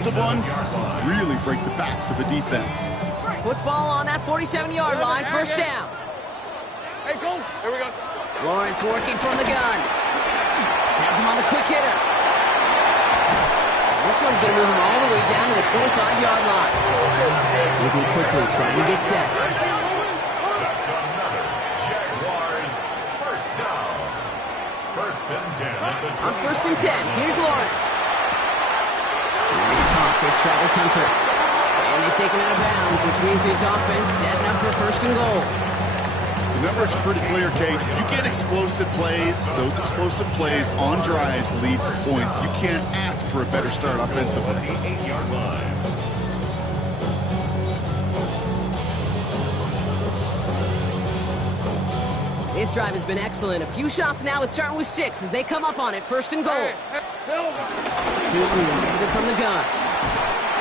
One really break the backs of the defense. Football on that 47-yard line, first down. Hey, go. Here we go. Lawrence working from the gun. Has him on the quick hitter. This one's going to move him all the way down to the 25-yard line. Moving quickly, trying to get set. That's another Jaguars first down. First and 10. On first and 10, here's Lawrence. Nice caught, takes Travis Hunter. And they take him out of bounds, which means his offense setting up for first and goal. The numbers are pretty clear, Kate. You get explosive plays. Those explosive plays on drives lead to points. You can't ask for a better start offensively. 8-yard line. This drive has been excellent. A few shots now. It's starting with 6 as they come up on it. First and goal. Tootin gets it from the gun.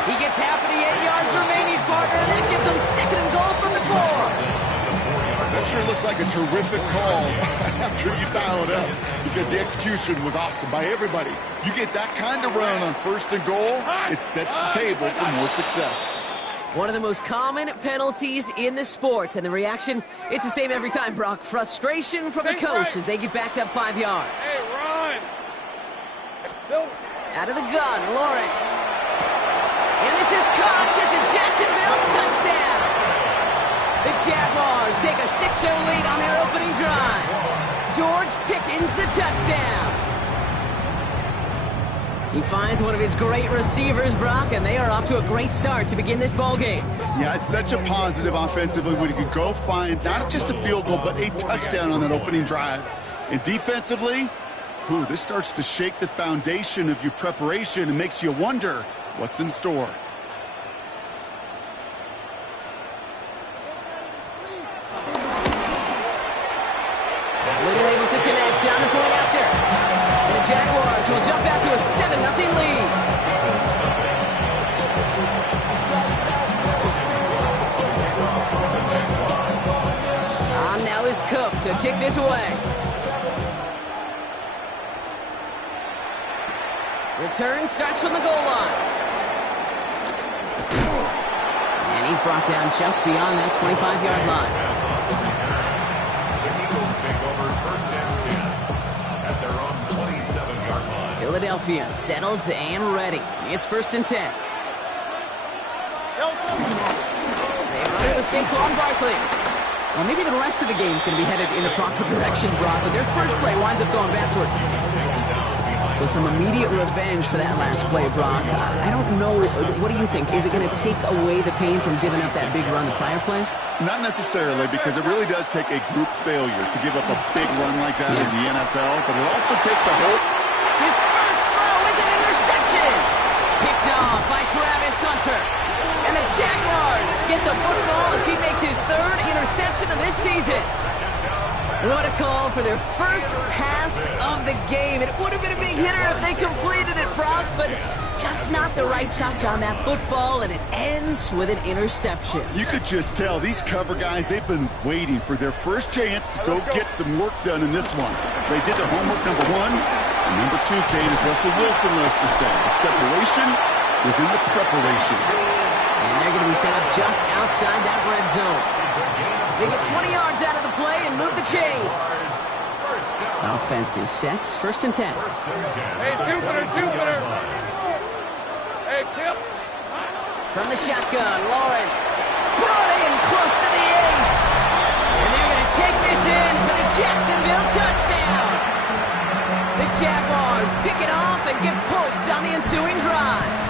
He gets half of the 8 yards remaining, partner, and that gives him second and goal from the 4. That sure looks like a terrific call after you dial it up, because the execution was awesome by everybody. You get that kind of run on first and goal, it sets the table for more success. One of the most common penalties in the sport, and the reaction, it's the same every time, Brock. Frustration from the coach as they get backed up 5 yards. Hey, run. Out of the gun, Lawrence. And this is caught. It's a Jacksonville touchdown. The Jaguars take a 6-0 lead on their opening drive. George Pickens the touchdown. He finds one of his great receivers, Brock, and they are off to a great start to begin this ball game. Yeah, it's such a positive offensively when you can go find not just a field goal, but a touchdown on that opening drive. And defensively, this starts to shake the foundation of your preparation and makes you wonder what's in store. Little able to connect on the point after. And the Jaguars will jump out to a 7-0 lead. On now is Cook to kick this away. Return starts from the goal line. And he's brought down just beyond that 25-yard line. Philadelphia settled and ready. It's first and 10. They run it with Saquon Barkley. Well, maybe the rest of the game is going to be headed in the proper direction, Brock, but their first play winds up going backwards. So some immediate revenge for that last play, Brock. I don't know. What do you think? Is it going to take away the pain from giving up that big run the prior play? Not necessarily, because it really does take a group failure to give up a big run like that in the NFL, but it also takes a whole... His first throw is an interception. Picked off by Travis Hunter. And the Jaguars get the football as he makes his 3rd interception of this season. What a call for their first pass of the game. It would have been a big hitter if they completed it, Brock, but just not the right touch on that football, and it ends with an interception. You could just tell these cover guys, they've been waiting for their first chance to go get some work done in this one. They did their homework, number 1. And number 2, Kate, as Russell Wilson loves to say, the separation was in the preparation. And they're going to be set up just outside that red zone. They get 20 yards out of the play and move the chains. Offense is set. First and 10. Hey, Jupiter. Hey, Kip. From the shotgun, Lawrence. Brought in close to the 8. And they're going to take this in for the Jacksonville touchdown. The Jaguars pick it off and get points on the ensuing drive.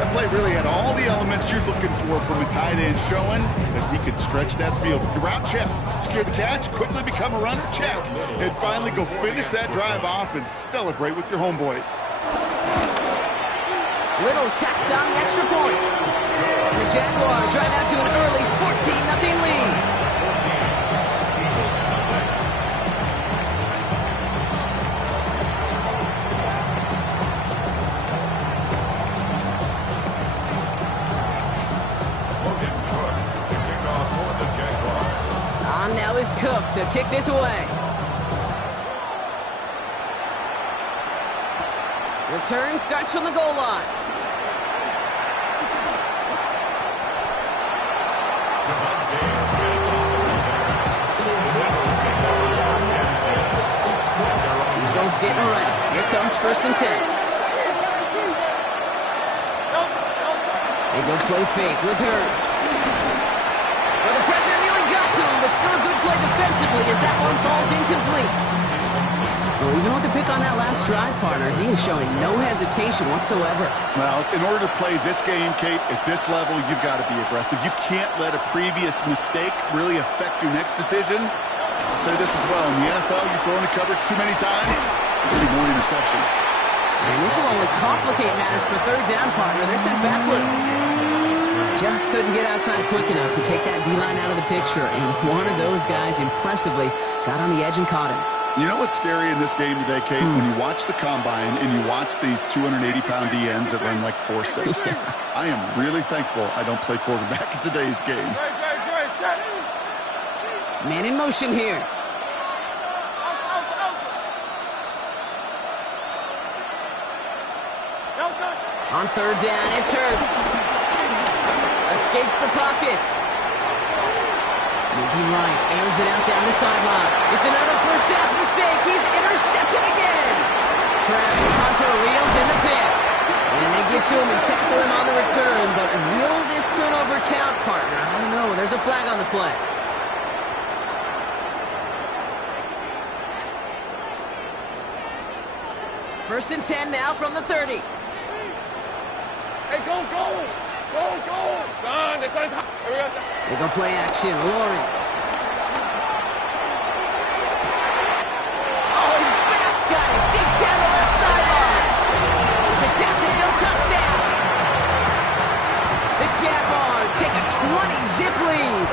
That play really had all the elements you're looking for from a tight end, showing that he could stretch that field. With the route, check. Secure the catch, quickly become a runner, check. And finally go finish that drive off and celebrate with your homeboys. Little tacks on the extra point. And the Jaguars drive out to an early 14-0 lead. Now is Cook to kick this away. return starts from the goal line. Eagles getting ready. Here comes 1st and 10. They go play fake with Hurts. Well, the pressure nearly got to him, but still a good play defensively as that one falls incomplete. Well, even with the pick on that last drive, partner, he is showing no hesitation whatsoever. Well, in order to play this game, Kate, at this level, you've got to be aggressive. You can't let a previous mistake really affect your next decision. I'll say this as well. In the NFL, you throw into coverage too many times, you're getting more interceptions. And this will only complicate matters for 3rd down, partner. They're sent backwards. Just couldn't get outside quick enough to take that D-line out of the picture, and one of those guys impressively got on the edge and caught him. You know what's scary in this game today, Kate? When you watch the combine and you watch these 280-pound DNs that run like 4.6. I am really thankful I don't play quarterback in today's game. Man in motion here. On 3rd down, it's Hurts. Escapes the pocket. Moving right, airs it out down the sideline. It's another first half mistake. He's intercepted again. Travis Hunter reels in the pick. And they get to him and tackle him on the return. But will this turnover count, partner? I don't know. There's a flag on the play. First and 10 now from the 30. Hey, go! Son, it's on top. Here we go. They go play action. Lawrence. Oh, his back's got it deep down the left sideline. It's a Jacksonville touchdown. The Jaguars take a 20-zip lead.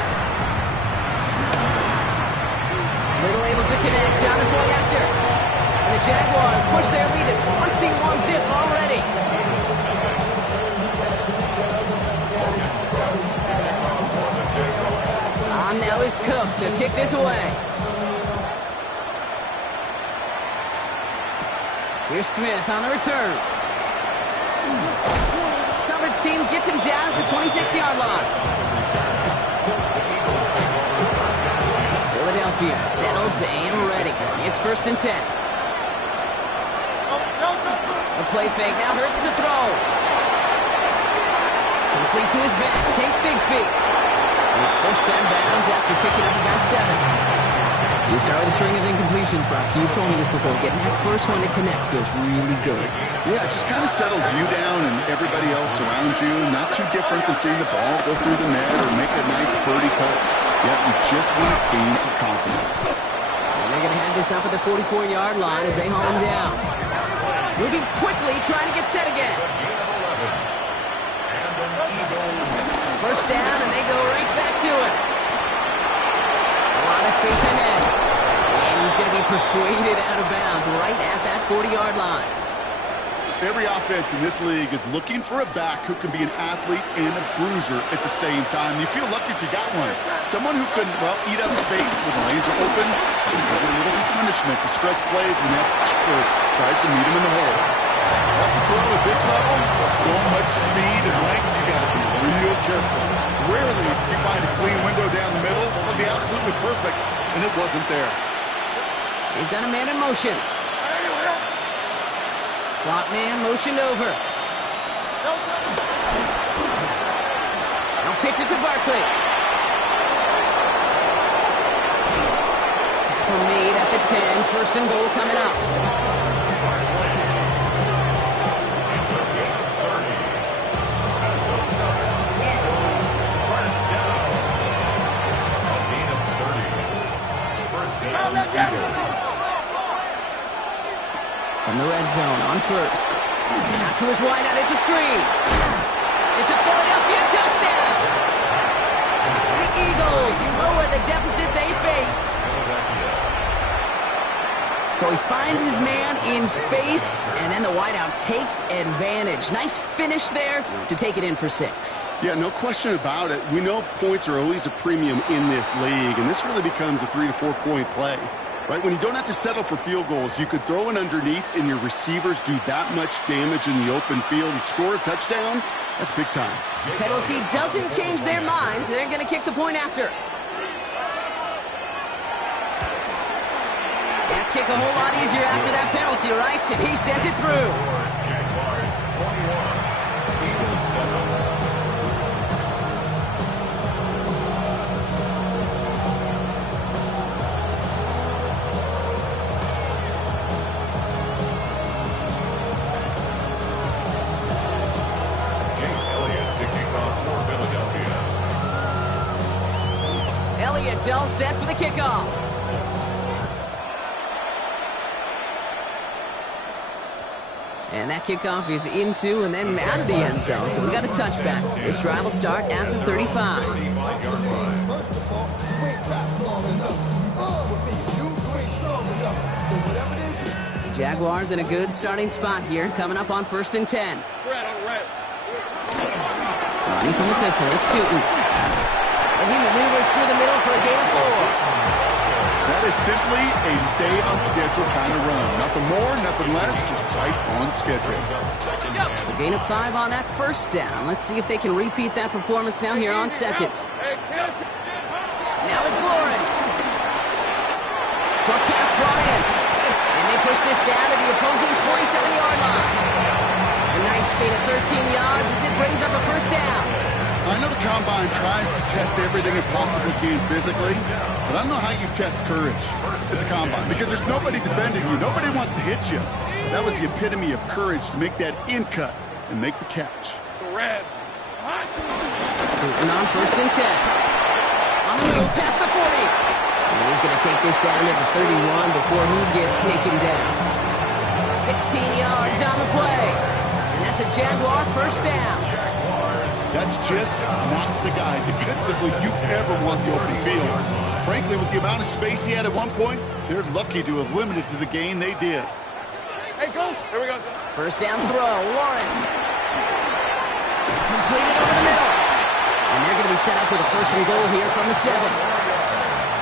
Little able to connect on the play after. And the Jaguars push their lead to 21-zip already. Now is Cook to kick this away. Here's Smith on the return. Coverage team gets him down at the 26-yard line. Philadelphia settled and ready. It's 1st and 10. A play fake now Hurts to throw. Complete to his back. Take Bigsby. He's pushed out of bounds after picking up about 7. You started the string of incompletions, Brock. You've told me this before. Getting that first one to connect feels really good. Yeah, it just kind of settles you down and everybody else around you. Not too different than seeing the ball go through the net or make a nice birdie cut. Yeah, you just want to gain some confidence. And they're going to have this up at the 44-yard line as they haul him down. Moving quickly, trying to get set again. First down, and they go right back to it. A lot of space ahead. And he's going to be persuaded out of bounds right at that 40-yard line. Every offense in this league is looking for a back who can be an athlete and a bruiser at the same time. You feel lucky if you got one. Someone who can, well, eat up space when the lanes are open. Maybe a little punishment to stretch plays when that tackler tries to meet him in the hole. That's a throw at this level. So much speed and length, you got to be real careful. Rarely do you find a clean window down the middle. It would be absolutely perfect, and it wasn't there. They've got a man in motion. Slot man motioned over. Now pitch it to Barkley. Tackle made at the 10. 1st and goal coming up. From the red zone on 1st. Out to his wideout, it's a screen. It's a Philadelphia touchdown. The Eagles lower the deficit they face. So he finds his man in space, and then the wideout takes advantage. Nice finish there to take it in for 6. Yeah, no question about it. We know points are always a premium in this league, and this really becomes a 3 to 4 point play. Right, when you don't have to settle for field goals, you could throw it underneath and your receivers do that much damage in the open field and score a touchdown. That's big time. Penalty doesn't change their minds. They're going to kick the point after. That kick a whole lot easier after that penalty, right? And he sends it through. Jaguars 21, Eagles 7. Elliott's all set for the kickoff. And that kickoff is into and then out of the end zone. So we got a touchback. This drive will start after 35. First of all, you ain't rap long enough. With me, you ain't strong enough. So whatever it is, Jaguars in a good starting spot here, coming up on 1st and 10. Running from the pistol, it's Tootin. And he maneuvers through the middle for a gain of 4. That is simply a stay-on-schedule kind of run. Nothing more, nothing less, just right on schedule. So gain of 5 on that first down. Let's see if they can repeat that performance now here on second. Now it's Lawrence. Short pass brought in. And they push this down to the opposing 47-yard line. A nice gain of 13 yards as it brings up a first down. I know the Combine tries to test everything it possibly can physically, but I don't know how you test courage at the Combine because there's nobody defending you. Nobody wants to hit you. That was the epitome of courage to make that in cut and make the catch. Tootin on 1st and 10. On the move, past the 40. And he's going to take this down to the 31 before he gets taken down. 16 yards on the play. And that's a Jaguar first down. That's just not the guy defensively you ever want the open field. Frankly, with the amount of space he had at one point, they're lucky to have limited to the gain they did. Hey, Ghost. Here we go. First down throw, Lawrence. Completed over the middle. And they're going to be set up with a 1st and goal here from the 7.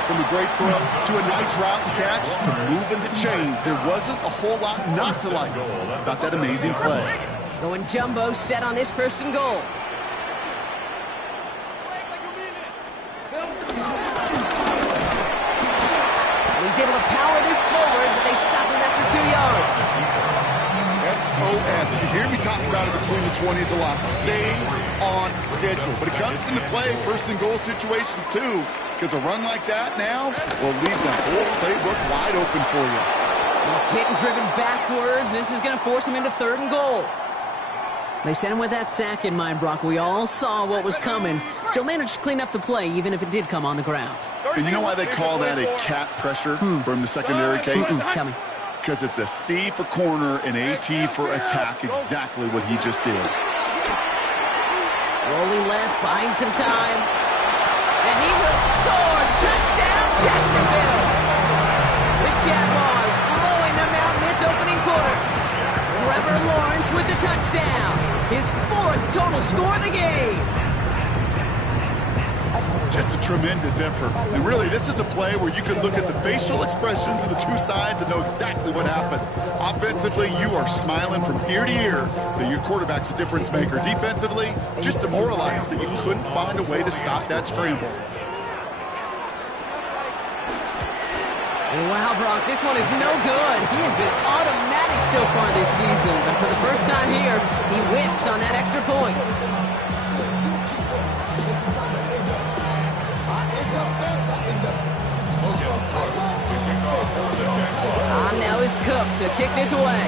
From a great throw to a nice route and catch to moving the chains, there wasn't a whole lot not to like about that amazing play. Going jumbo set on this 1st and goal. He's able to power this forward, but they stop him after 2 yards. SOS. You hear me talk about it between the 20s a lot. Stay on schedule. But it comes into play 1st and goal situations too, because a run like that now, well, leaves that whole playbook wide open for you. He's hit and driven backwards. This is going to force him into 3rd and goal. They sent him with that sack in mind, Brock. We all saw what was coming. Still managed to clean up the play, even if it did come on the ground. And you know why they call that a cat pressure from the secondary, Kate? Tell me. Because it's a C for corner and a T for attack, exactly what he just did. Rolling left, buying some time. And he will score. Touchdown, Jacksonville. The Jaguars blowing them out in this opening quarter. Trevor Lawrence with the touchdown. His 4th total score of the game. Just a tremendous effort. And really, this is a play where you can look at the facial expressions of the two sides and know exactly what happened. Offensively, you are smiling from ear to ear that your quarterback's a difference maker. Defensively, just demoralized that you couldn't find a way to stop that scramble. Wow, Brock, this one is no good. He has been automatic so far this season, but for the first time here, he whiffs on that extra point. On now is Cook to kick this away.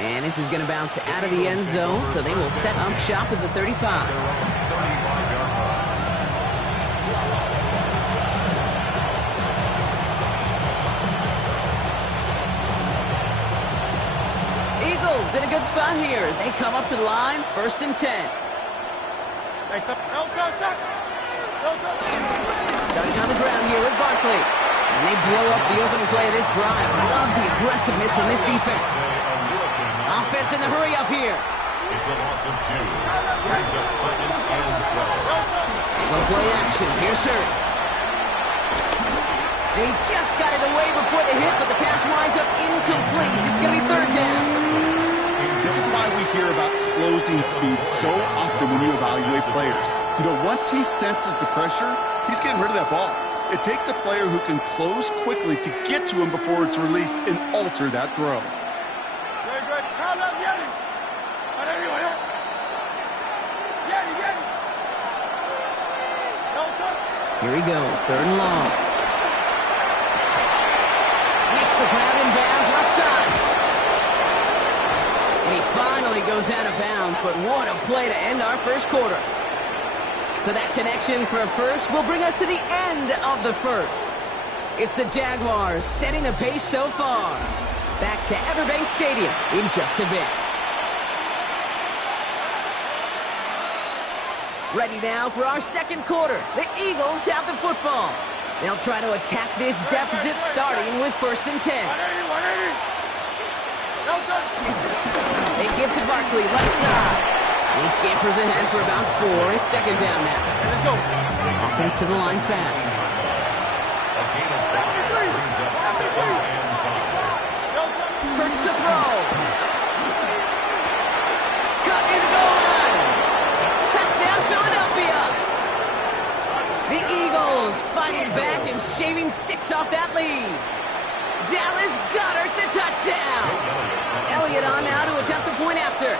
And this is going to bounce out of the end zone, so they will set up shop at the 35. Eagles in a good spot here as they come up to the line, 1st and 10. Starting on the ground here with Barkley. And they blow up the opening play of this drive. Love the aggressiveness from this defense. Offense in the hurry up here. It's a loss of 2. Brings up 2nd and 12. They'll play action. Here's Hurts. And he just got it away before the hit, but the pass winds up incomplete. It's going to be third down. This is why we hear about closing speed so often when you evaluate players. You know, once he senses the pressure, he's getting rid of that ball. It takes a player who can close quickly to get to him before it's released and alter that throw. Here he goes, third and long. Makes the grab in bounds, offside. And he finally goes out of bounds, but what a play to end our first quarter. So that connection for a first will bring us to the end of the first. It's the Jaguars setting the pace so far. Back to Everbank Stadium in just a bit. Ready now for our second quarter. The Eagles have the football. They'll try to attack this deficit starting with 1st and 10. They give to Barkley, left side. He scampers ahead for about 4. It's second down now. Offense to the line fast. Hurts to throw. Cut near the goal line. Touchdown, Philadelphia. The Eagles fighting back and shaving 6 off that lead. Dallas Goedert the touchdown. Elliott on now to attempt the point after.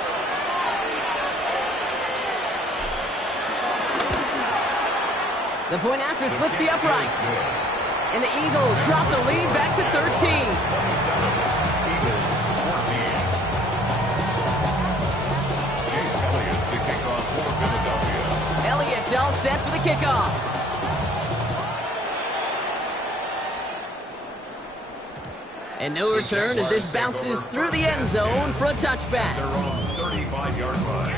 The point after splits the upright. And the Eagles drop the lead back to 13. Elliott's all set for the kickoff. And no return as this bounces through the end zone for a touchback. They're on the 35-yard line.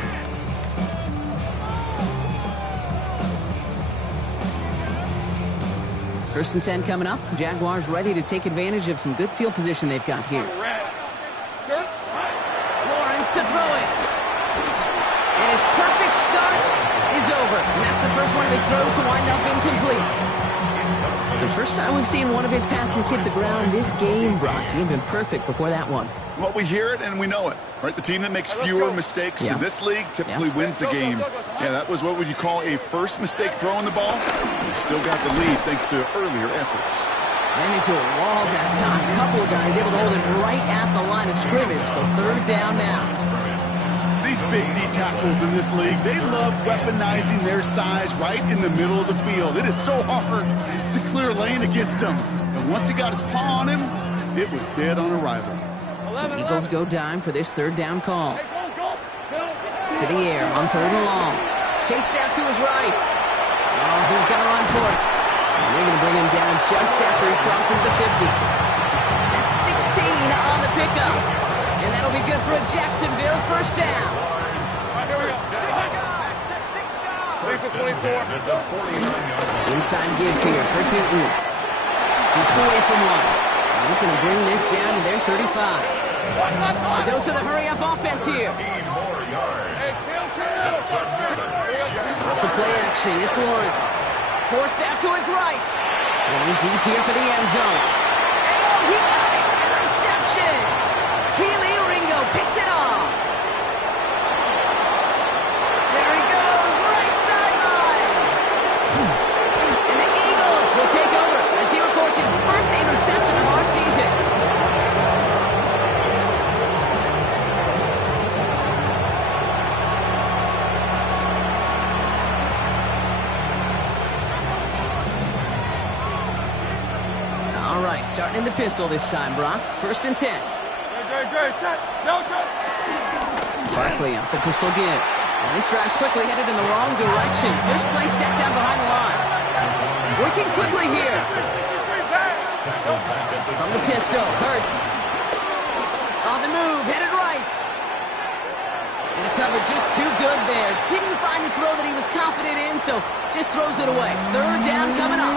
First and 10 coming up. Jaguars ready to take advantage of some good field position they've got here. Lawrence to throw it. And his perfect start is over. And that's the first one of his throws to wind up incomplete. It's the first time we've seen one of his passes hit the ground this game, Brock. He'd been perfect before that one. Well, we hear it and we know it, right? The team that makes fewer mistakes in this league typically wins the game. Yeah, that was what would you call a first mistake throwing the ball. He still got the lead thanks to earlier efforts. Ran into a wall that time. A couple of guys able to hold him right at the line of scrimmage. So third down now. These big D tackles in this league, they love weaponizing their size right in the middle of the field. It is so hard to clear lane against them. And once he got his paw on him, it was dead on arrival. The Eagles go dime for this third down call. To the air on third and long. Chased out to his right. Oh, he's going to run for it. And they're going to bring him down just after he crosses the 50. That's 16 on the pickup. And that'll be good for a Jacksonville first down. Inside give here for Newton. Shoots away from one. And he's going to bring this down to their 35. A dose of the hurry-up offense here. Off the play action, it's Lawrence. Forced out to his right. Going deep here for the end zone. And oh, he got it! Interception! Keely Ringo picks it off. There he goes, right sideline. And the Eagles will take over as he records his first interception of our season. All right, starting in the pistol this time, Brock. 1st and 10. Barkley off the pistol give. And this drive's quickly headed in the wrong direction. First play set down behind the line. Working quickly here. From the pistol, Hurts. On the move, headed right. And the cover just too good there. Didn't find the throw that he was confident in, so just throws it away. Third down coming up.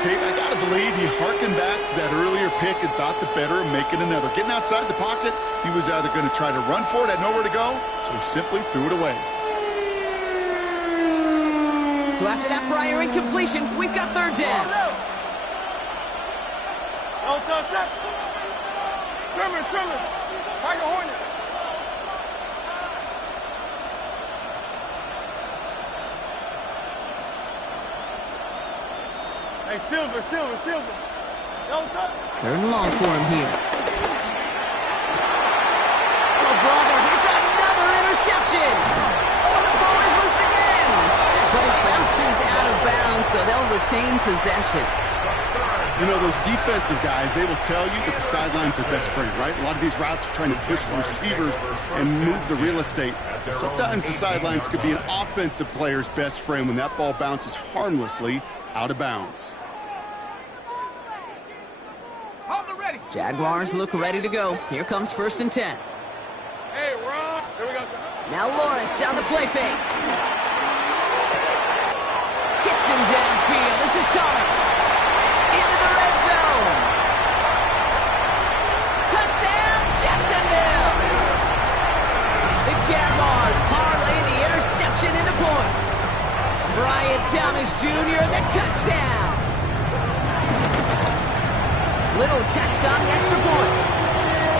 Kate, I got to believe he harkened back to that earlier pick and thought the better of making another. Getting outside the pocket, he was either going to try to run for it, had nowhere to go, so he simply threw it away. So after that prior incompletion, we've got third down. Trimmer. Tiger Hornet. Hey, Silver. Third and long for him here. Oh, brother, it's another interception. Oh, the ball is loose again. But it bounces out of bounds, so they'll retain possession. You know, those defensive guys, they will tell you that the sidelines are best friend, right? A lot of these routes are trying to push the receivers and move the real estate. Sometimes the sidelines could be an offensive player's best friend when that ball bounces harmlessly out of bounds. Jaguars look ready to go. Here comes 1st and 10. Hey, we're on. Here we go. Now Lawrence on the play fake. Hits him downfield. This is Thomas. Into the red zone. Touchdown, Jacksonville. The Jaguars parlay the interception into points. Brian Thomas Jr., the touchdown. Little tacks on the extra point.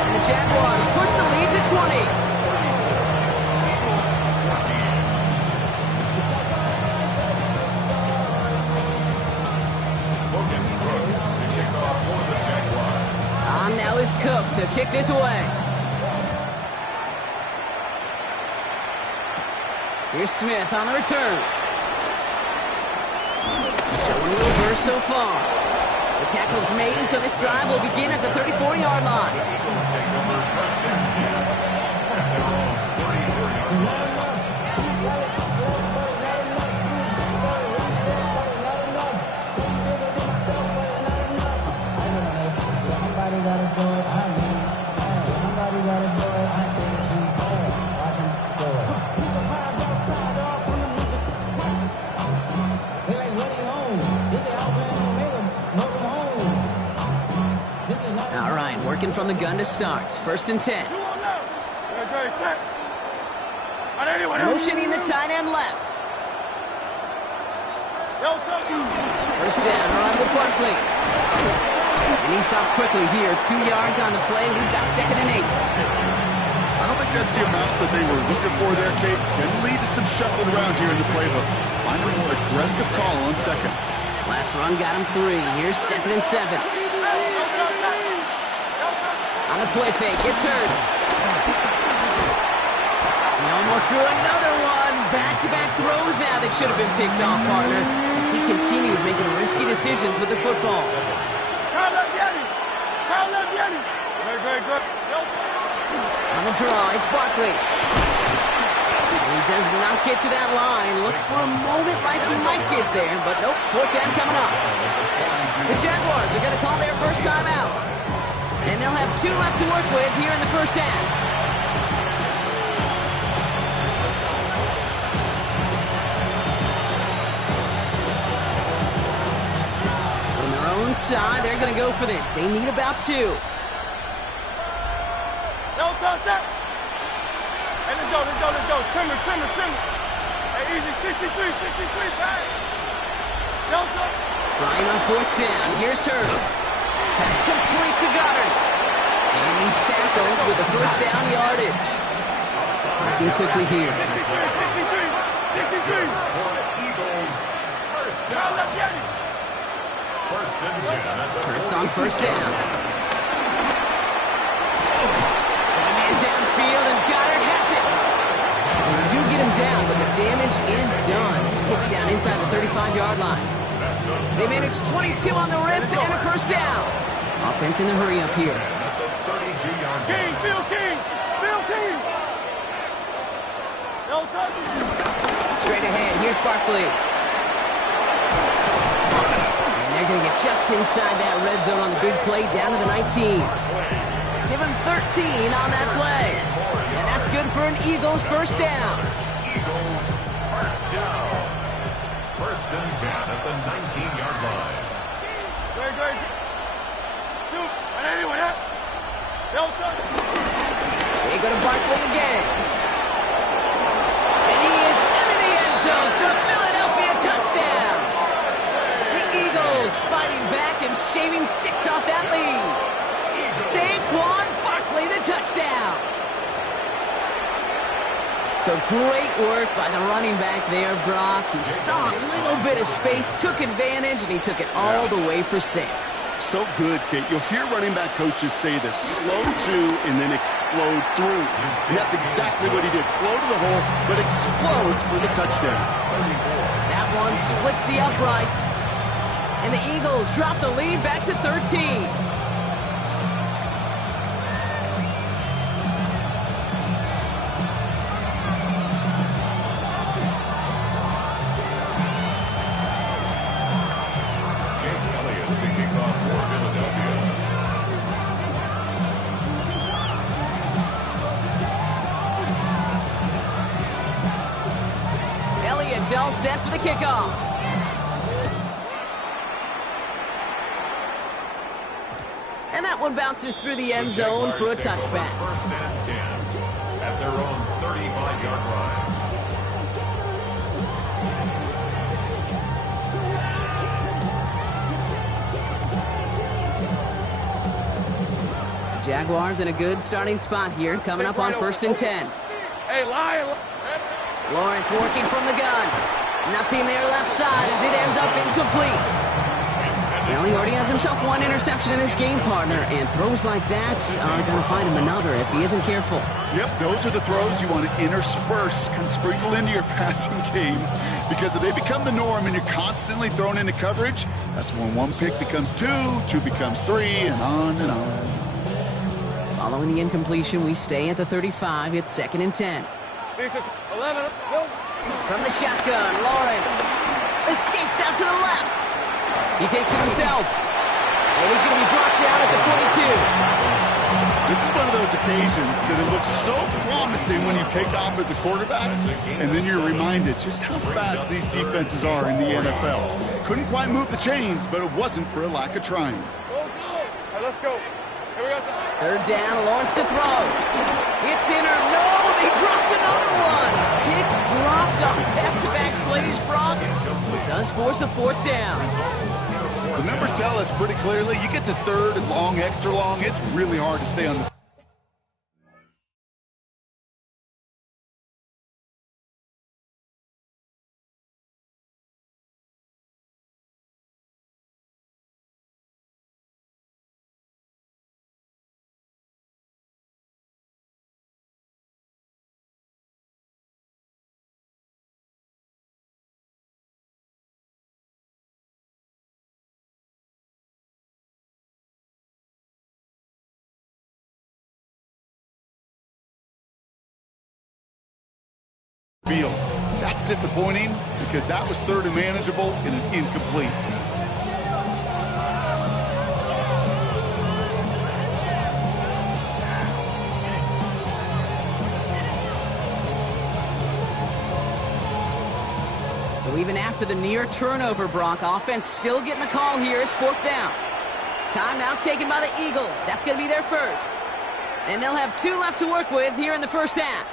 And the Jaguars push the lead to 20. On now is Cook to kick this away. Here's Smith on the return. Showing a little burst so far. The tackle's made, so this drive will begin at the 34-yard line. Working from the gun to start. 1st and 10. Motioning the tight end left. 1st down, run with Barkley. And he stopped quickly here. 2 yards on the play. We've got 2nd and 8. I don't think that's the amount that they were looking for there, Kate. Can lead to some shuffling around here in the playbook. Finally, an aggressive call on 2nd. Last run got him 3. Here's 2nd and 7. On the play fake, it's Hurts. He almost threw another one. Back-to-back throws now that should have been picked off, partner, as he continues making risky decisions with the football. Very good. On the draw, it's Barkley. And he does not get to that line. Looked for a moment like he might get there, but nope, 4th down coming up. The Jaguars are going to call their first time out. And they'll have 2 left to work with here in the 1st half. On their own side, they're going to go for this. They need about 2. No touch that. Hey, let's go. Trimmer. Hey, easy, 63, pass. No touch. Trying on 4th down. Here's Hurts. Pass complete to Goddard. And he's tackled with the 1st down yardage. Working quickly here. 63. Eagles, 1st down. 1st and 10. Hurts on 1st down. Man downfield, and Goddard has it. And they do get him down, but the damage is done. This kid's down inside the 35-yard line. They manage 22 on the rip and a 1st down. Offense in the hurry up here. King. No touch. Straight ahead, here's Barkley. And they're going to get just inside that red zone on the big play down to the 19. Give him 13 on that play. And that's good for an Eagles 1st down. Eagles, 1st down. 1st and 10 at the 19-yard line. Very good. Shoot. And anyway, no touch. They go to Barkley again. And he is into the end zone for a Philadelphia touchdown. shaving 6 off that lead. Saquon Barkley, the touchdown. So great work by the running back there, Brock. He saw a little bit of space, took advantage, and he took it all the way for 6. So good, Kate. You'll hear running back coaches say this: slow to and then explode through. And that's exactly what he did. Slow to the hole, but explodes for the touchdown. That one splits the uprights. And the Eagles drop the lead back to 13. All set for the kickoff. And that one bounces through the end zone for a touchback. First and 10 at their own 35-yard line. Jaguars in a good starting spot here, coming up on 1st and 10. Hey, Lion. Lawrence working from the gun. Nothing there left side as it ends up incomplete. Well, he already has himself one interception in this game, partner, and throws like that are going to find him another if he isn't careful. Yep, those are the throws you want to intersperse and sprinkle into your passing game, because if they become the norm and you're constantly thrown into coverage, that's when one pick becomes 2, 2 becomes 3, and on and on. Following the incompletion, we stay at the 35. It's 2nd and 10. 11. From the shotgun, Lawrence escapes out to the left. He takes it himself. And he's going to be brought down at the 42. This is one of those occasions that it looks so promising when you take off as a quarterback, and then you're reminded just how fast these defenses are in the NFL. Couldn't quite move the chains, but it wasn't for a lack of trying. All right, let's go. Here we go. 3rd down, Lawrence to throw. It's in or no, they dropped another one. Hicks dropped on back-to-back plays, Brock. It does force a 4th down. The numbers tell us pretty clearly, you get to 3rd and long, extra long, it's really hard to stay on the... field. That's disappointing because that was 3rd and manageable and an incomplete. So even after the near turnover, Brock, offense still getting the call here. It's 4th down. Time now taken by the Eagles. That's going to be their first. And they'll have 2 left to work with here in the first half.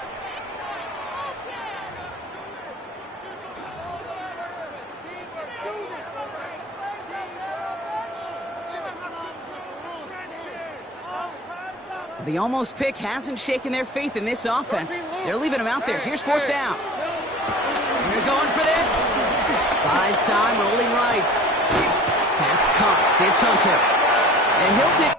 The almost pick hasn't shaken their faith in this offense. They're leaving him out there. Here's 4th down. They're going for this. Buys time, rolling right. Pass caught. It's Hunter. And he'll pick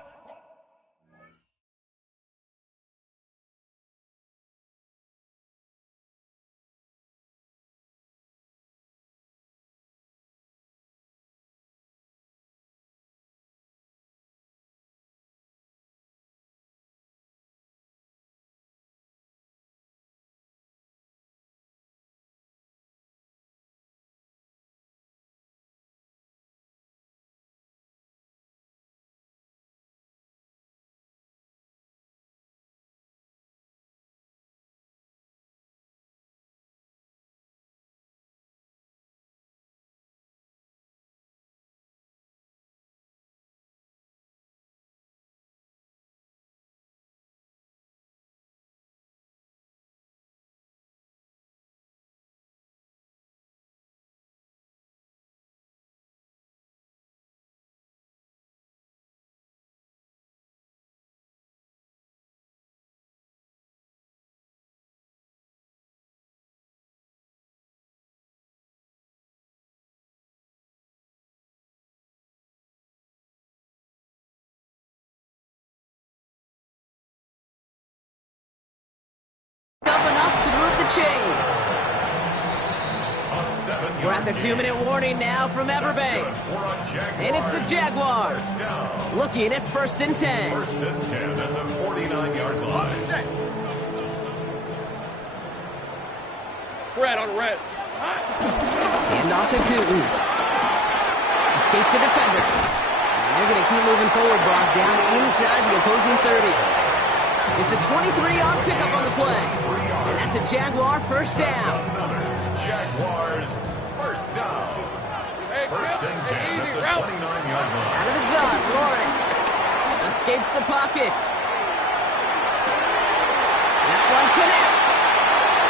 chains. We're at the 2-minute warning now from Everbank. And it's the Jaguars. Looking at 1st and 10. 1st and 10 at the 49-yard line. Fred on red. And off to Tootin. Escapes a defender. And they're going to keep moving forward, Brock, down inside the opposing 30. It's a 23-yard pickup on the play. And that's a Jaguar 1st down. Jaguars 1st down. 1st and 10 at the 29-yard line. Out of the gun, Lawrence escapes the pocket. That one connects.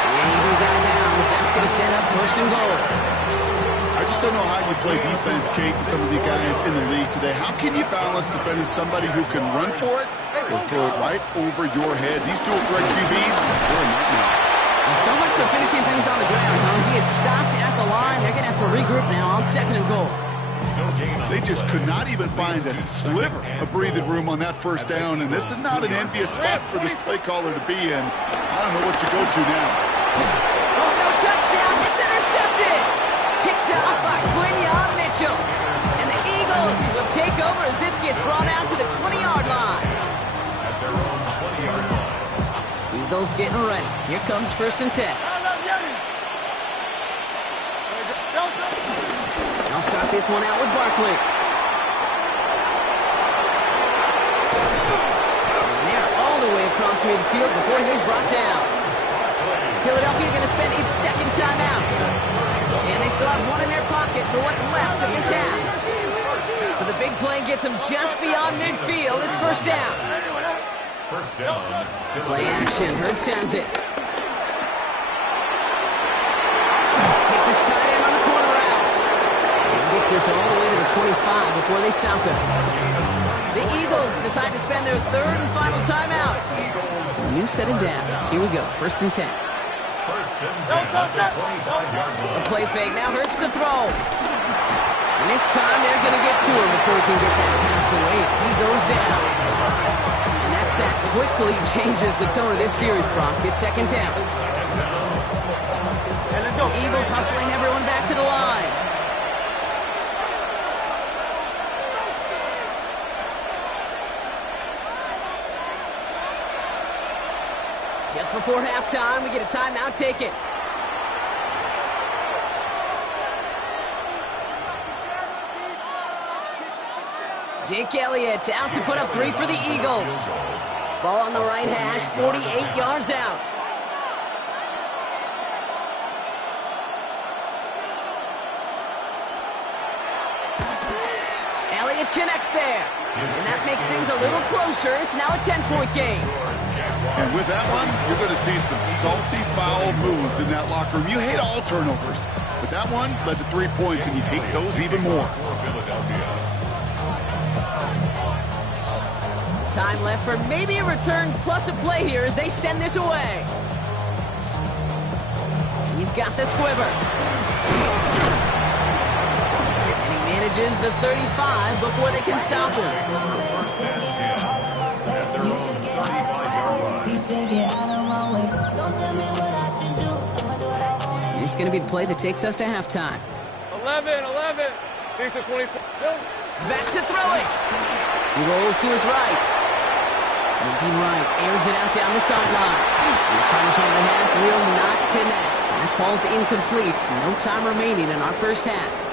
Yeah, he goes out of bounds. That's going to set up 1st and goal. I just don't know how you play defense, Kate, and some of the guys in the league today. How can you balance defending somebody who can run for it or throw it right over your head? These dual threat QBs, they're a nightmare. Well, so much for finishing things on the ground, huh? He is stopped at the line. They're going to have to regroup now on 2nd and goal. They just could not even find a sliver of breathing room on that 1st down, and this is not an envious spot for this play caller to be in. I don't know what you go to now. Oh, no touchdown. It's intercepted. Picked off by Quinyon Mitchell. And the Eagles will take over as this gets brought out to the 20-yard line. At their own 20-yard line. Eagles getting ready. Here comes 1st and 10. I'll start this one out with Barkley. And they're all the way across midfield before he's brought down. Philadelphia going to spend its 2nd timeout. And they still have one in their pocket for what's left of this half. So the big play gets them just beyond midfield. It's 1st down. 1st down. Play action. Hurts has it. Gets his tight end on the corner out. And gets this all the way to the 25 before they stop him. The Eagles decide to spend their 3rd and final timeout. So a new set of downs. Here we go. 1st and 10. 1st and 10 at the 25-yard line. A play fake. Now Hurts to throw. And this time they're going to get to him before he can get that pass away as he goes down. And that sack quickly changes the tone of this series, Brock. It's 2nd down. Eagles hustling everyone back to the line. Just before halftime, we get a timeout. Take it. Jake Elliott out to put up 3 for the Eagles. Ball on the right hash, 48 yards out. Elliott connects there. And that makes things a little closer. It's now a 10-point game. And with that one, you're going to see some salty, foul moves in that locker room. You hate all turnovers, but that one led to 3 points, and you hate those even more. Time left for maybe a return plus a play here as they send this away. He's got the squiver. And he manages the 35 before they can stop him. This is going to be the play that takes us to halftime. 11. Decent 24. Back to throw it. He rolls to his right. Moving right, airs it out down the sideline. His finish on the half will not connect. That falls incomplete. No time remaining in our 1st half.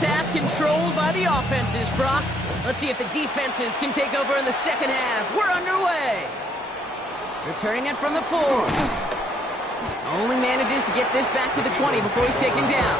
Half controlled by the offenses, Brock. Let's see if the defenses can take over in the 2nd half. We're underway. Returning it from the 4. Only manages to get this back to the 20 before he's taken down.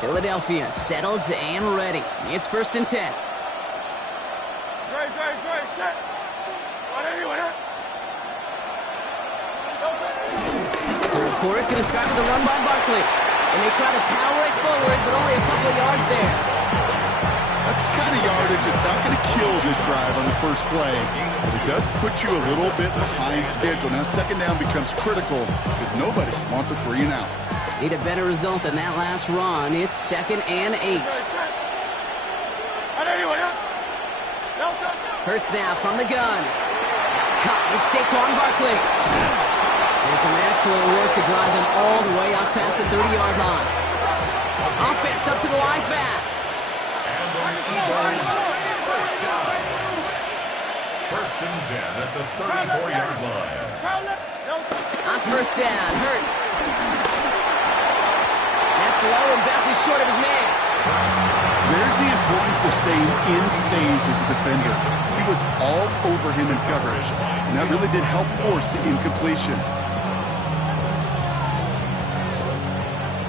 Philadelphia settled and ready. It's 1st and 10. quarter is going to start with a run by Barkley. And they try to power it forward, but only a couple of yards there. That's the kind of yardage that's not going to kill this drive on the first play. But it does put you a little bit behind schedule. Now second down becomes critical because nobody wants a 3 and out. Need a better result than that last run. It's 2nd and 8. Hurts now from the gun. That's caught. It's Saquon Barkley. And some excellent work to drive them all the way up past the 30-yard line. Offense up to the line fast. And the Eagles, first down. 1st and 10 at the 34-yard line. On first down, Hurts. That's low and bounces short of his man. There's the importance of staying in phase as a defender. He was all over him in coverage, and that really did help force the incompletion.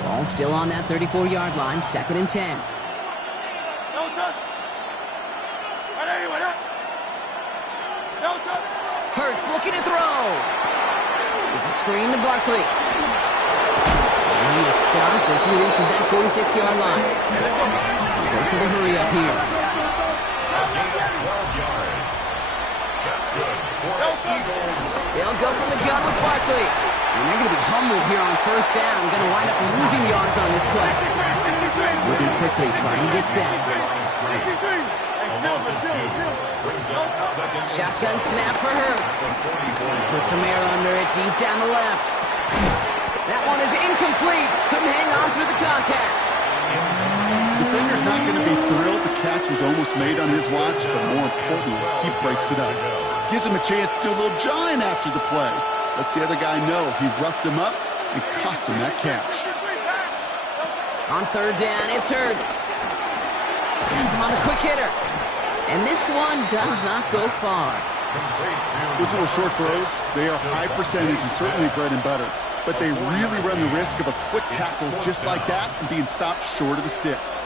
Ball still on that 34-yard line, 2nd and 10. Hurts looking to throw. It's a screen to Barkley. And he is stopped as he reaches that 46-yard line. He goes to the hurry up here. A gain of 12 yards. That's good for the Eagles. They'll go from the gun with Barkley. And they're going to be humbled here on first down. Going to wind up losing yards on this play. Moving quickly, trying to get set. Shotgun snap for Hurts. Puts some air under it, deep down the left. That one is incomplete. Couldn't hang on through the contact. Defender's not going to be thrilled the catch was almost made on his watch, but more importantly, he breaks it up. Gives him a chance to do a little jawing after the play. Lets the other guy know he roughed him up and cost him that catch. On third down, it's Hurts. Has him on the quick hitter. And this one does not go far. Those little short throws, they are high percentage and certainly bread and butter. But they really run the risk of a quick tackle just like that and being stopped short of the sticks.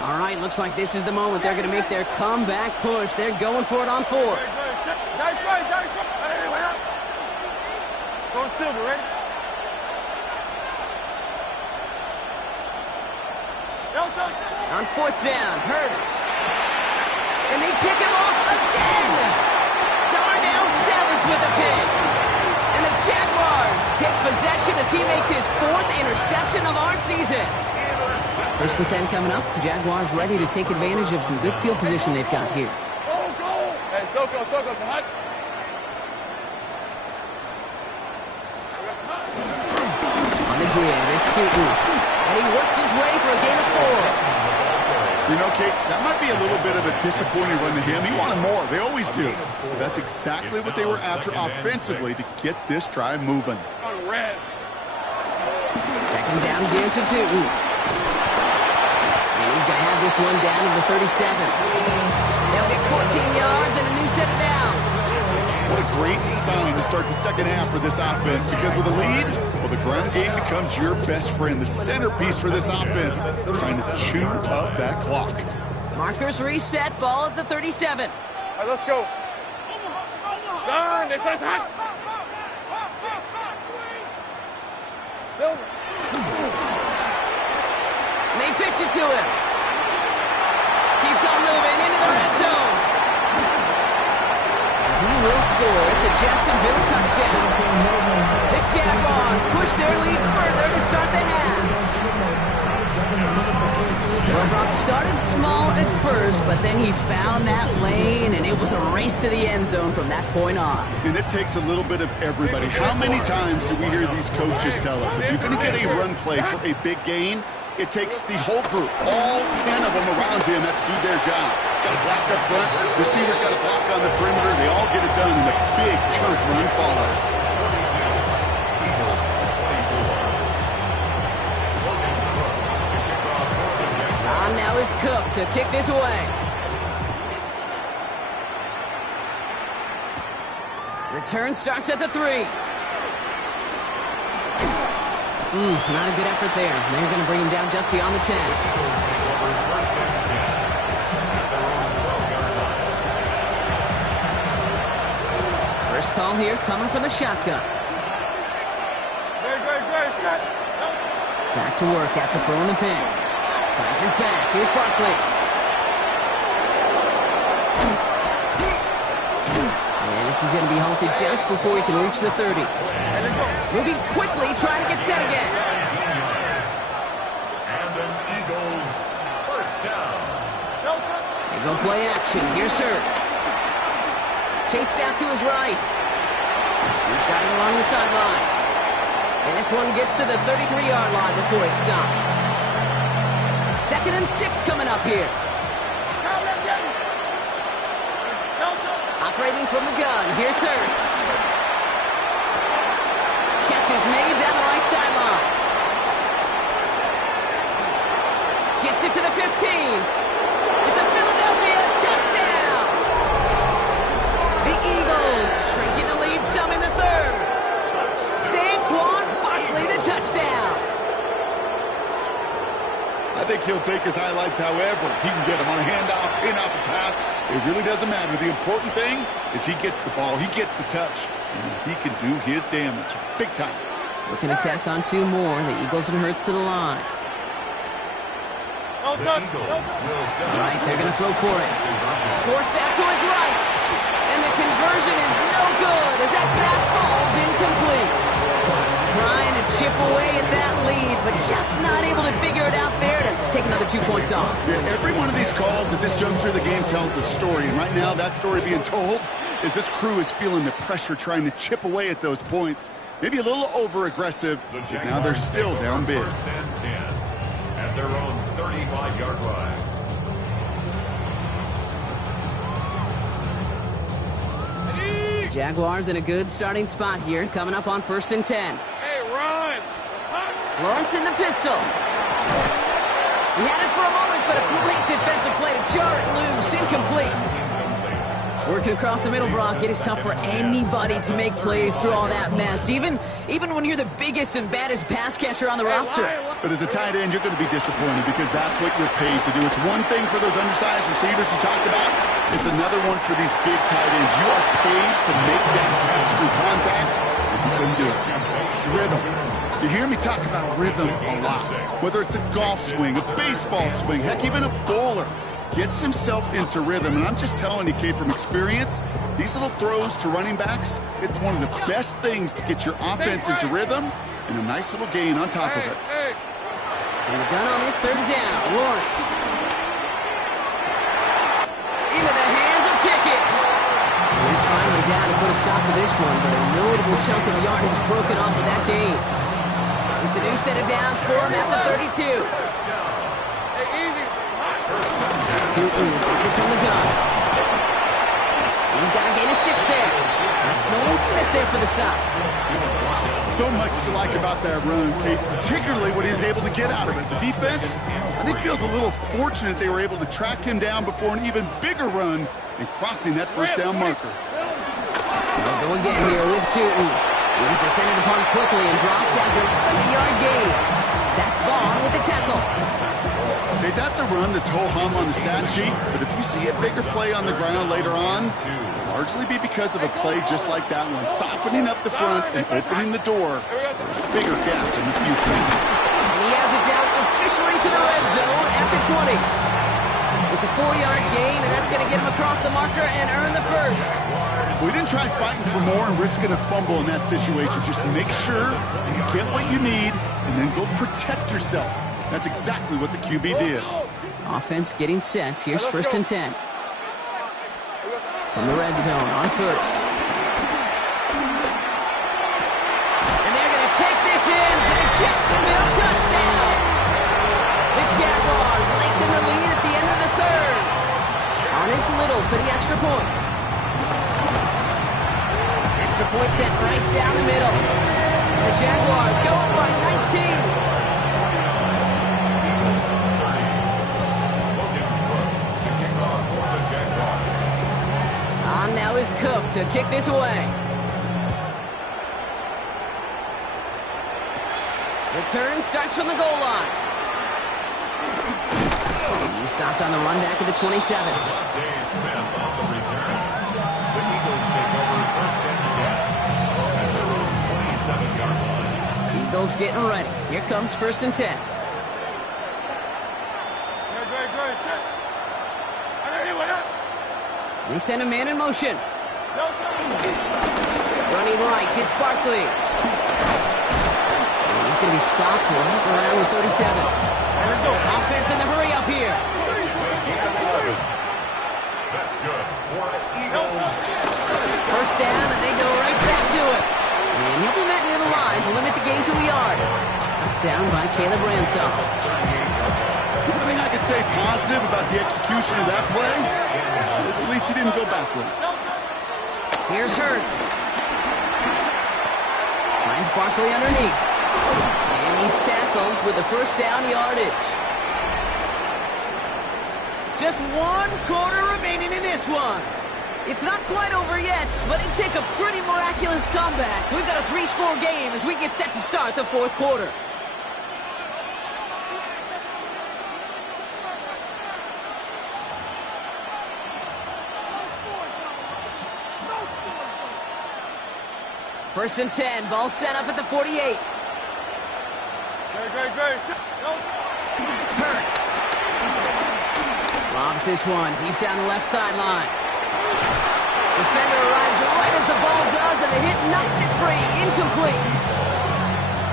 All right, looks like this is the moment. They're going to make their comeback push. They're going for it on 4th. Go Silver, ready? On 4th down, Hurts. And they pick him off again. Darnell Savage with a pick. And the Jaguars take possession as he makes his 4th interception of our season. 1st and 10 coming up. The Jaguars ready to take advantage of some good field position they've got here. Hey, Soko, some hot. On the give, it's Tootin. And he works his way for a gain of 4. You know, Kate, that might be a little bit of a disappointing run to him. He wanted more. They always do. But that's exactly what they were after offensively to get this drive moving. On red. 2nd down, give to Tootin. And he's going to have this one down in the 37. They'll get 14 yards and a new set of downs. What a great sign to start the second half for this offense, because with a lead, well, the ground game becomes your best friend, the centerpiece for this offense, trying to chew up that clock. Markers reset, ball at the 37. All right, let's go. Darn, they said it's hot. Silver. And they pitch it to him. Keeps on moving into the red zone. He will score. It's a Jacksonville touchdown. The Jaguars push their lead further to start the half. Well, Brock started small at first, but then he found that lane, and it was a race to the end zone from that point on. And it takes a little bit of everybody. How many times do we hear these coaches tell us, if you're going to get a run play for a big gain, it takes the whole group, all 10 of them around him have to do their job. Got to block up front, receivers got to block on the perimeter, they all get it done, and a big chunk run follows. On now is Cook to kick this away. Return starts at the 3. Not a good effort there. They're going to bring him down just beyond the 10. First call here coming from the shotgun. Back to work after throwing the pin. Finds his back. Here's Barkley. And this is going to be halted just before he can reach the 30. Moving quickly, trying to get set again. 17 yards. And an Eagles first down. They go play action. Here's Hurts. Chased out to his right. He's got it along the sideline. And this one gets to the 33-yard line before it's stopped. 2nd and 6 coming up here. Operating from the gun. Here's Hurts. Catch is made down the right sideline. Gets it to the 15. It's a Philadelphia touchdown. The Eagles shrinking the lead some in the 3rd. Saquon Barkley, the touchdown. I think he'll take his highlights however he can get them on a handoff, in-off a pass. It really doesn't matter. The important thing is he gets the ball, he gets the touch, and he can do his damage. Big time. Looking to tack on 2 more. The Eagles and Hurts to the line. The Eagles will set All right, they're going to throw for it. Forced out to his right. And the conversion is no good as that pass falls incomplete. Trying to chip away at that lead, but just not able to figure it out there to take another 2 points off. Yeah, every one of these calls at this juncture of the game tells a story, and right now that story being told is this crew is feeling the pressure trying to chip away at those points. Maybe a little over-aggressive, because now they're still down big. First and 10 at their own 35-yard line. Jaguars in a good starting spot here, coming up on 1st and 10. Hey, run! Lawrence in the pistol. He had it for a moment, but a great defensive play to jar it loose. Incomplete. Working across the middle, Brock, it is tough for anybody to make plays through all that mess, even when you're the biggest and baddest pass catcher on the roster. But as a tight end, you're going to be disappointed because that's what you're paid to do. It's one thing for those undersized receivers you talked about. It's another one for these big tight ends. You are paid to make that catch through contact, and you couldn't do it. Rhythm. You hear me talk about rhythm a lot. Whether it's a golf swing, a baseball swing, heck, even a bowler gets himself into rhythm. And I'm just telling you, Kate, from experience, these little throws to running backs, it's one of the best things to get your offense into rhythm and a nice little gain on top of it. And the gun on this 3rd down. Lawrence. Into the hands of Pickett. He's finally down to put a stop to this one, but a notable chunk of yardage broken off of that game. It's a new set of downs for him at the 32. Gets it from the gun. He's got to gain a 6 there. That's Nolan Smith there for the stop. So much to like about that run, Kate, particularly what he was able to get out of it. The defense, I think, feels a little fortunate they were able to track him down before an even bigger run and crossing that 1st down marker. They'll go again here with Tootin. He's descended upon quickly and dropped after a 7-yard gain. Zach Vaughn with the tackle. Hey, that's a run that's ho-hum on the stat sheet, but if you see a bigger play on the ground later on, largely be because of a play just like that one, softening up the front and opening the door for a bigger gap in the future. And he has it down officially to the red zone at the 20. It's a 4-yard gain, and that's going to get him across the marker and earn the 1st. We didn't try fighting for more and risking a fumble in that situation. Just make sure you get what you need and then go protect yourself. That's exactly what the QB did. Offense getting set. Here's 1st and 10. From the red zone on 1st. And they're going to take this in for the Jacksonville touchdown. The Jaguars lengthen the lead at the end of the 3rd. On his Little for the extra point. Extra point set right down the middle. The Jaguars go up by 19. On now is Cook to kick this away. Return starts from the goal line. He's stopped on the run back at the 27. Devontae Smith on the return. The Eagles take over 1st and 10. Bills getting ready. Here comes 1st and 10. They send a man in motion. Running right, it's Barkley. And he's going to be stopped right around the 37. Offense in the hurry up here. That's good for Eagles. First down, and they go right back to it. And he'll be met near the line to limit the gain to a yard. Down by Caleb Ransall. The only thing I could say positive about the execution of that play is at least he didn't go backwards. Here's Hurts. Finds Barkley underneath. And he's tackled with the first down yardage. Just 1 quarter remaining in this one. It's not quite over yet, but it'd take a pretty miraculous comeback. We've got a 3-score game as we get set to start the 4th quarter. First and 10, ball set up at the 48. Hurts. Lobs this one deep down the left sideline. Defender arrives right as the ball does, and the hit knocks it free. Incomplete.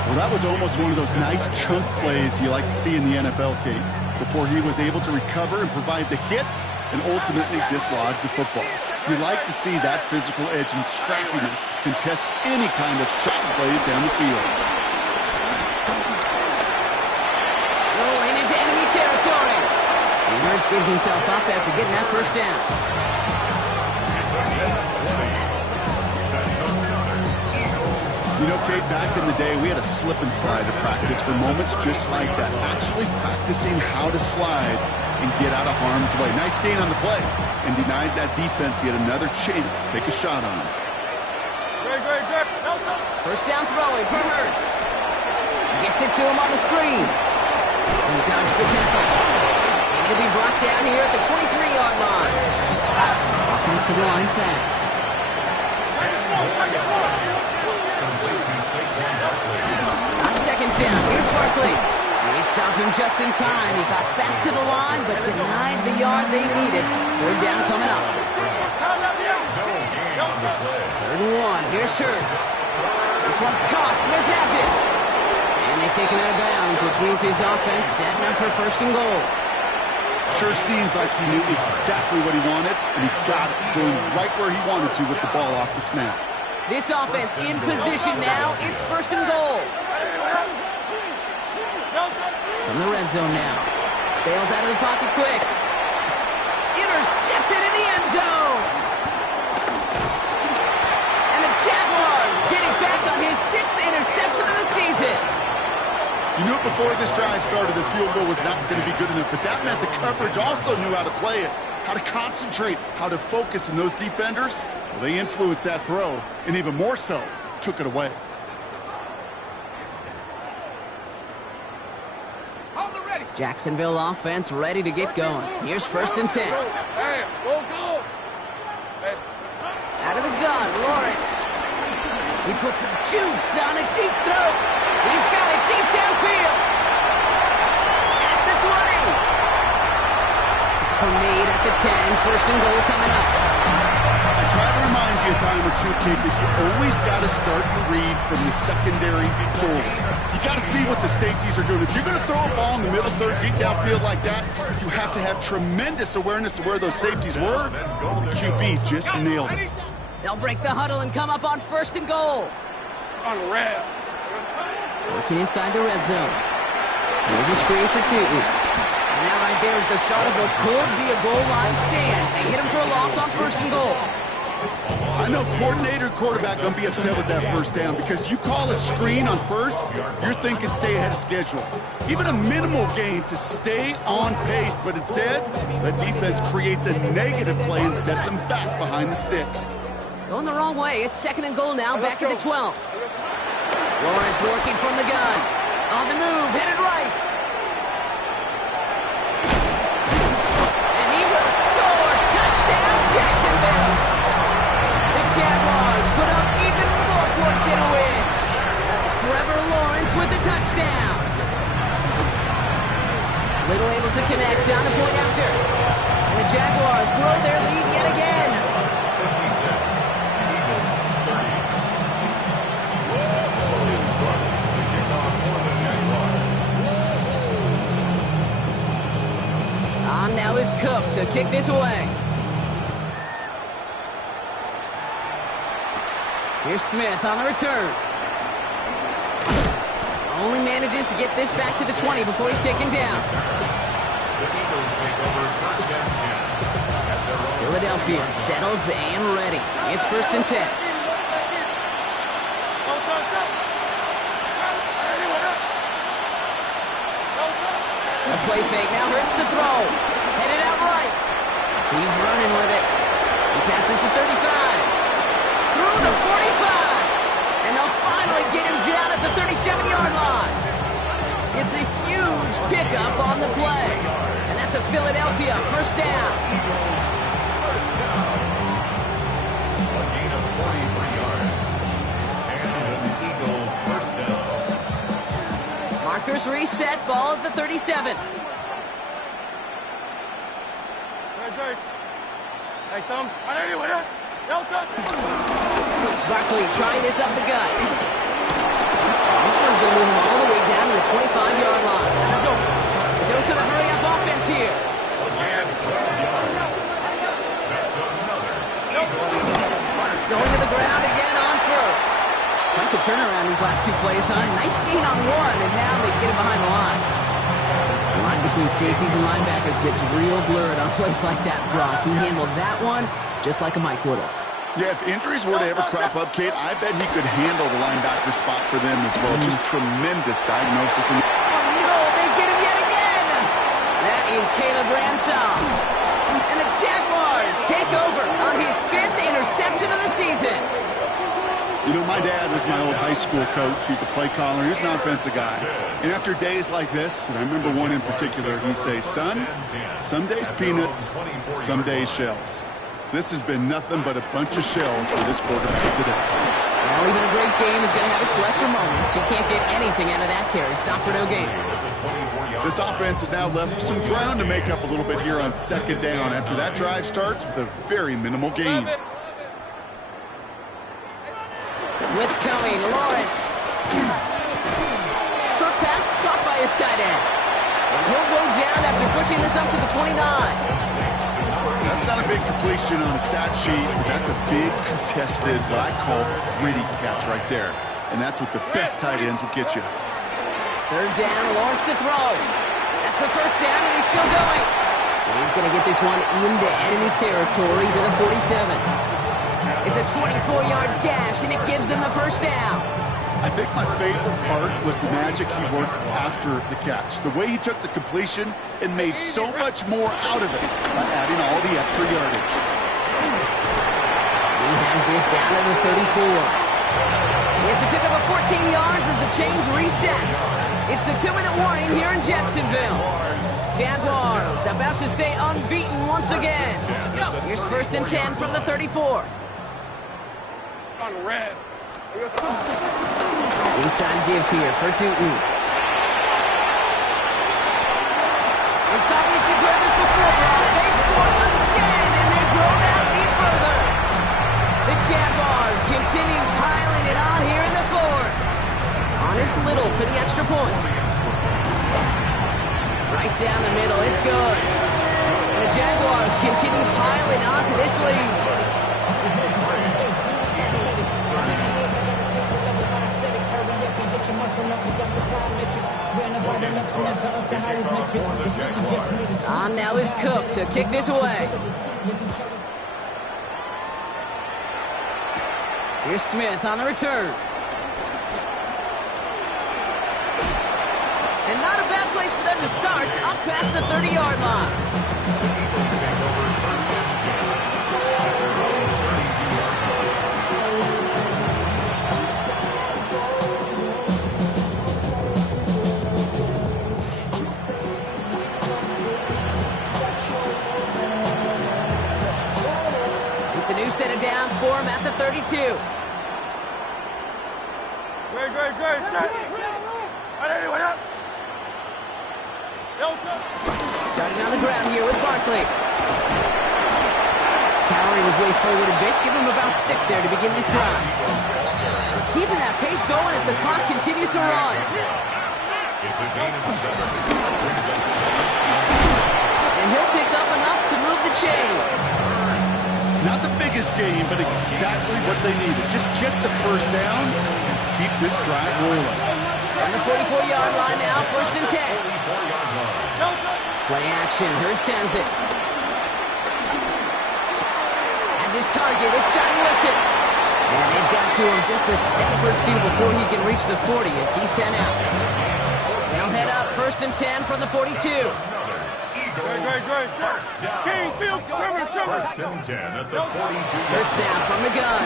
Well, that was almost one of those nice chunk plays you like to see in the NFL, Kate, before he was able to recover and provide the hit and ultimately dislodge the football. You like to see that physical edge and scrappiness to contest any kind of shot plays down the field. Rolling into enemy territory. And Hurts gives himself up after getting that first down. You know, Kate, back in the day, we had a slip and slide to practice for moments just like that. Actually practicing how to slide and get out of harm's way. Nice gain on the play and denied that defense yet another chance to take a shot on him. First down throwing for Hurts. Gets it to him on the screen. He dodged the tackle. And he'll be brought down here at the 23-yard line. Offensive line fast. On second down, here's Barkley. He stopped him just in time. He got back to the line, but denied the yard they needed. 3rd down coming up. 3rd and 1. Here's Hurts. This one's caught. Smith has it. And they take him out of bounds, which means his offense setting up for 1st and goal. Sure seems like he knew exactly what he wanted, and he got it going right where he wanted to with the ball off the snap. This offense in position now. It's 1st and goal. From the red zone now. Bails out of the pocket quick. Intercepted in the end zone. And the Jaguars getting back on his 6th interception of the season. You knew it before this drive started, the field goal was not going to be good enough, but that meant the coverage also knew how to play it, how to concentrate, how to focus, and those defenders, well, they influenced that throw, and even more so, took it away. Jacksonville offense ready to get going. Here's 1st and 10. Out of the gun, Lawrence. He puts some juice on a deep throw. He's got it deep downfield. At the 20. Tackle made at the 10. 1st and goal coming up. I try to remind you a time or two, kid, that you always got to start the read from the secondary forward. You got to see what the safeties are doing. If you're going to throw a ball in the middle third, deep downfield like that, you have to have tremendous awareness of where those safeties were. The QB just nailed it. They'll break the huddle and come up on 1st and goal. Working inside the red zone. Here's a screen for Tootin. And that right there is the start of what could be a goal line stand. They hit him for a loss on 1st and goal. I know coordinator quarterback going to be upset with that first down because you call a screen on first, you're thinking stay ahead of schedule. Even a minimal gain to stay on pace, but instead, the defense creates a negative play and sets them back behind the sticks. Going the wrong way. It's 2nd and goal now, back at the 12. Lawrence working from the gun. On the move, headed right. And he will score. Touchdown, Jacksonville. The Jaguars put up even more points in a win. Trevor Lawrence with to connect on the point after. And the Jaguars grow their lead yet again. 56, Eagles 30. William Clark to kick off for the Jaguars. On now is Cook to kick this away. Here's Smith on the return. Only manages to get this back to the 20 before he's taken down. The Eagles take over first and 10. At their own Philadelphia settled and ready. It's first and 10. A play fake now hurts to throw. Headed out right. He's running with it. He passes the 35. Through the 45. And they'll finally get him down at the 37-yard line. It's a huge pickup on the play. And that's a Philadelphia first down. first down. A gain of 43 yards. And an Eagle first down. Markers reset, ball at the 37. Barkley trying this up the gut. This one's going to move him all the way down to the 25-yard line. Dose of the hurry-up offense here. And 12 yards. That's another Eagle. Going to the ground again on first. Quite the turnaround these last two plays, huh? Nice gain on one, and now they get him behind the line. The line between safeties and linebackers gets real blurred on plays like that, Brock. He handled that one just like a Mike would have. Yeah, if injuries were to ever crop up, Kate, I bet he could handle the linebacker spot for them as well. Just tremendous diagnosis. Oh, no, they get him yet again. That is Caleb Ransom. And the Jaguars take over on his 5th interception of the season. You know, my dad was my old high school coach. He's a play caller. He was an offensive guy. And after days like this, and I remember one in particular, he'd say, son, some days peanuts, some days shells. This has been nothing but a bunch of shells for this quarterback today. Well, even a great game is going to have its lesser moments. You can't get anything out of that carry. Stop for no gain. This offense has now left some ground to make up a little bit here on second down after that drive starts with a very minimal gain. Blitz coming, Lawrence. Short pass caught by his tight end. And he'll go down after pushing this up to the 29. That's not a big completion on a stat sheet, but that's a big contested, what I call gritty catch right there. And that's what the best tight ends will get you. Third down, Lawrence to throw. That's the first down, and he's still going. He's going to get this one into enemy territory to the 47. It's a 24-yard gash, and it gives them the first down. I think my favorite part was the magic he worked after the catch. The way he took the completion and made so much more out of it by adding all the extra yardage. He has this down to the 34. It's a pickup of 14 yards as the chains reset. It's the 2-minute warning here in Jacksonville. Jaguars about to stay unbeaten once again. Here's first and 10 from the 34. On red. Inside give here for Tootin. And stop if you've heard this before, Brock. They score again, and they grow that lead further. The Jaguars continue piling it on here in the fourth. Honest Little for the extra point. Right down the middle, it's good. And the Jaguars continue piling onto this lead. On now is Cook to kick this away. Here's Smith on the return. And not a bad place for them to start, up past the 30-yard line. It's a new set of downs for him at the 32. Great. Starting on the ground here with Barkley. Powering his way forward a bit. Give him about 6 there to begin this drive. Keeping that pace going as the clock continues to run. It's a gain of 7. And he'll pick up enough to move the chains. Not the biggest game, but exactly what they needed. Just get the first down and keep this drive rolling. On the 44-yard line now, 1st and 10. Play action, Hurts has it. As his target, it's John Wilson. And they've got to him just a step or two before he can reach the 40 as he's sent out. They'll head up 1st and 10 from the 42. First down. First and 10 at the 42. Hurts now from the gun.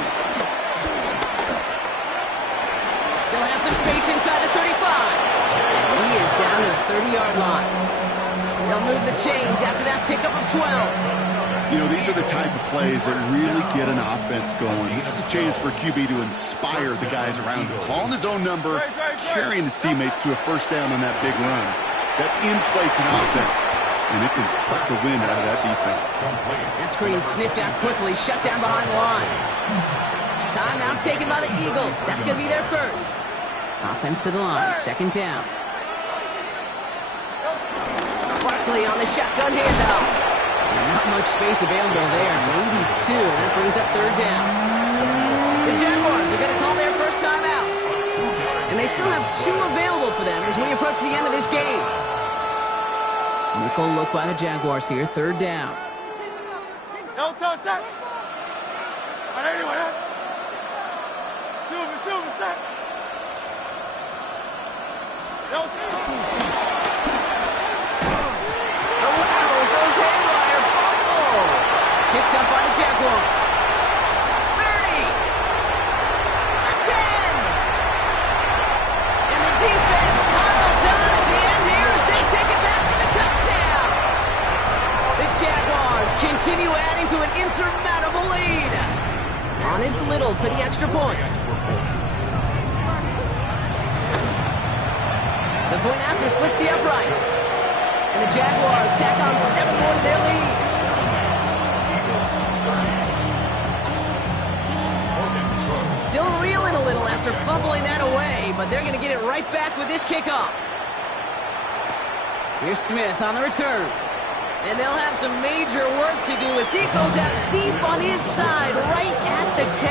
Still has some space inside the 35. And he is down to the 30-yard line. They'll move the chains after that pickup of 12. You know, these are the type of plays that really get an offense going. This is a chance for QB to inspire the guys around him. Calling his own number, carrying his teammates to a first down on that big run. That inflates an offense, and it can suck the wind out of that defense. That screen sniffed out quickly, shut down behind the line. Timeout taken by the Eagles. That's going to be their first. Offense to the line, 2nd down. Barkley on the shotgun handoff. Not much space available there, maybe 2. That brings up 3rd down. The Jaguars are going to call their first time out. And they still have 2 available for them as we approach the end of this game. Nickel look by the Jaguars here, 3rd down. Goes haywire, fumble! Picked up by the Jaguars. 30! A 10! And the defense piles on at the end here as they take it back for the touchdown. The Jaguars continue adding to an insurmountable lead. On is Little for the extra point. The point after splits the uprights. And the Jaguars tack on 7 more to their lead. Still reeling a little after fumbling that away, but they're going to get it right back with this kickoff. Here's Smith on the return. And they'll have some major work to do as he goes out deep on his side, right at the 10.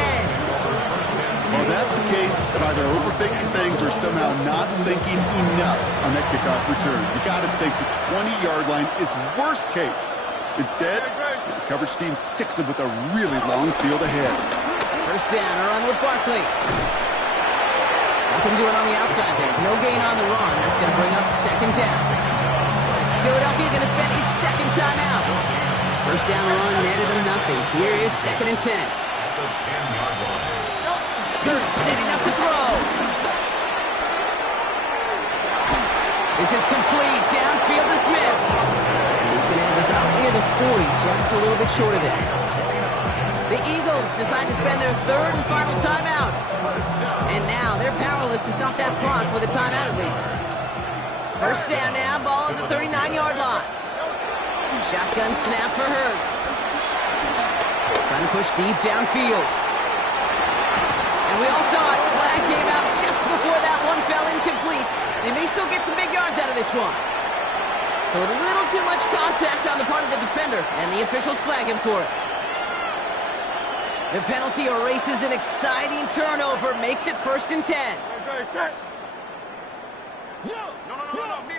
Well, that's the case of either overthinking things or somehow not thinking enough on that kickoff return. You got to think the 20-yard line is worst case. Instead, the coverage team sticks him with a really long field ahead. First down, a run with Barkley. Nothing doing on the outside there. No gain on the run. That's going to bring up 2nd down. Philadelphia going to spend its 2nd timeout. First down run netted him nothing. Here is 2nd and 10. At the 10-yard line. Hurts sitting up to throw. This is complete. Downfield to Smith. And he's going to have this out near the 40, just a little bit short of it. The Eagles decide to spend their 3rd and final timeout. And now they're powerless to stop that clock with a timeout at least. First down now, ball at the 39-yard line. Shotgun snap for Hurts. Trying to push deep downfield. And we all saw it. Flag came out just before that one fell incomplete. They may still get some big yards out of this one. So a little too much contact on the part of the defender, and the officials flag him for it. The penalty erases an exciting turnover, makes it 1st and 10. No. Me.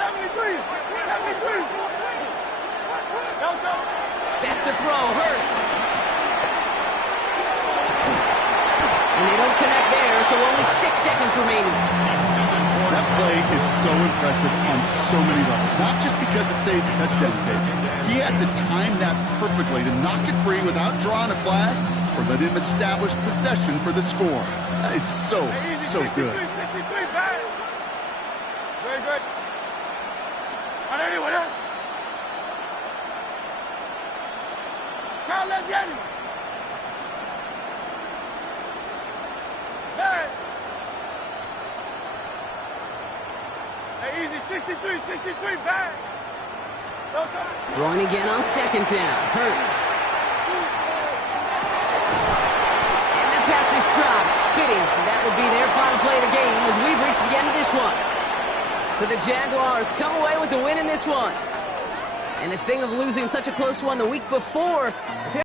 73. Back to throw, Hurts. And they don't connect there, so only 6 seconds remaining. That play is so impressive on so many levels. Not just because it saves a touchdown save. He had to time that perfectly to knock it free without drawing a flag or let him establish possession for the score. That is so good. Very good. On anyone, huh? Carl, let's get him. Hey. 63, back. No time. Throwing again on second down. Hurts. And the pass is dropped. Fitting. That would be their final play of the game as we've reached the end of this one. So the Jaguars come away with the win in this one. And the sting of losing such a close one the week before